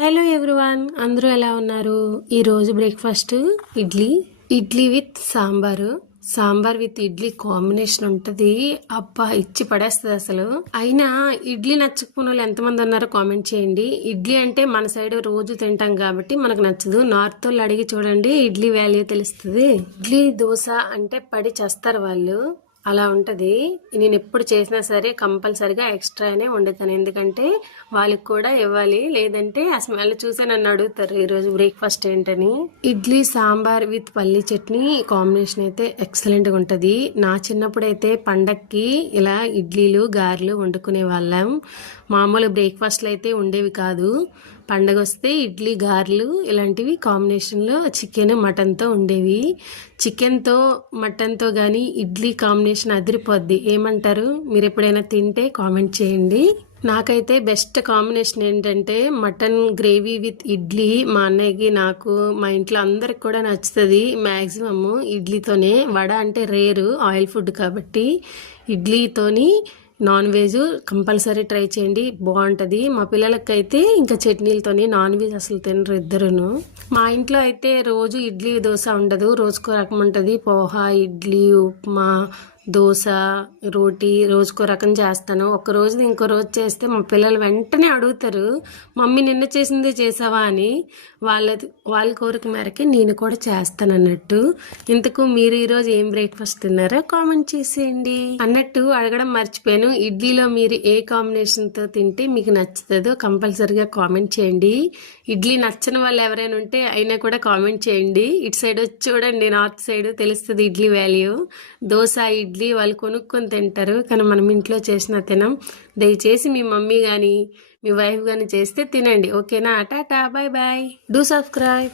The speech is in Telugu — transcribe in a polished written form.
హలో ఎవ్రీవన్, అందరూ ఎలా ఉన్నారు? ఈరోజు breakfast idli with sambar with idli combination ఉంటుంది. అబ్బా, ఇచ్చి పడేస్తుంది అసలు. అయినా ఇడ్లీ నచ్చకపోయిన వాళ్ళు ఎంతమంది ఉన్నారో కామెంట్ చేయండి. ఇడ్లీ అంటే మన సైడ్ రోజు తింటాం కాబట్టి మనకు నచ్చదు. నార్త్ వాళ్ళు అడిగి చూడండి, ఇడ్లీ వాల్యూ తెలుస్తుంది. ఇడ్లీ దోశ అంటే పడి చేస్తారు వాళ్ళు, అలా ఉంటుంది. నేను ఎప్పుడు చేసినా సరే కంపల్సరిగా ఎక్స్ట్రానే వండుతాను, ఎందుకంటే వాళ్ళకి కూడా ఇవ్వాలి. లేదంటే ఆ స్మెల్ చూసే నన్ను అడుగుతారు ఈరోజు బ్రేక్ఫాస్ట్ ఏంటని. ఇడ్లీ సాంబార్ విత్ పల్లీ చట్నీ కాంబినేషన్ అయితే ఎక్సలెంట్గా ఉంటుంది. నా చిన్నప్పుడు అయితే పండక్కి ఇలా ఇడ్లీలు గారెలు వండుకునే వాళ్ళం. మామూలు బ్రేక్ఫాస్ట్లు అయితే ఉండేవి కాదు. పండగ వస్తే ఇడ్లీ గారెలు ఇలాంటివి కాంబినేషన్లో చికెన్ మటన్తో ఉండేవి. చికెన్తో మటన్తో కానీ ఇడ్లీ కాంబినేషన్ అదిరిపోద్ది. ఏమంటారు? మీరు ఎప్పుడైనా తింటే కామెంట్ చేయండి. నాకైతే బెస్ట్ కాంబినేషన్ ఏంటంటే మటన్ గ్రేవీ విత్ ఇడ్లీ. మా అన్నయ్యకి, నాకు, మా ఇంట్లో అందరికి కూడా నచ్చుతుంది. మ్యాక్సిమమ్ ఇడ్లీతోనే. వడ అంటే రేరు, ఆయిల్ ఫుడ్ కాబట్టి ఇడ్లీతోని నాన్ వెజ్ కంపల్సరీ ట్రై చేయండి, బాగుంటుంది. మా పిల్లలకైతే ఇంకా చట్నీలతోని, నాన్ వెజ్ అసలు తినరు ఇద్దరును. మా ఇంట్లో అయితే రోజు ఇడ్లీ దోశ ఉండదు, రోజుకో రకం ఉంటుంది. పోహా, ఇడ్లీ, ఉప్మా, దోశ, రోటీ రోజుకో రకం చేస్తాను. ఒక రోజు ఇంకో రోజు చేస్తే మా పిల్లలు వెంటనే అడుగుతారు, మమ్మీ నిన్న చేసిందే చేసావా అని. వాళ్ళ కోరిక మేరకే నేను కూడా చేస్తాను అన్నట్టు. ఇంతకు మీరు ఈరోజు ఏం బ్రేక్ఫాస్ట్ తిన్నారో కామెంట్ చేసేయండి. అన్నట్టు అడగడం మర్చిపోయాను, ఇడ్లీలో మీరు ఏ కాంబినేషన్తో తింటే మీకు నచ్చుతుందో కంపల్సరీగా కామెంట్ చేయండి. ఇడ్లీ నచ్చని వాళ్ళు ఎవరైనా ఉంటే అయినా కూడా కామెంట్ చేయండి. ఇటు సైడ్ వచ్చి చూడండి, నార్త్ సైడ్ తెలుస్తుంది ఇడ్లీ వాల్యూ. దోశ, ఇడ్లీ వాళ్ళు కొనుక్కొని తింటారు, కానీ మనం ఇంట్లో చేసిన తినం. దయచేసి మీ మమ్మీ కానీ మీ వైఫ్ కానీ చేస్తే తినండి, ఓకేనా? టాటా, బాయ్ బాయ్, డూ సబ్స్క్రైబ్.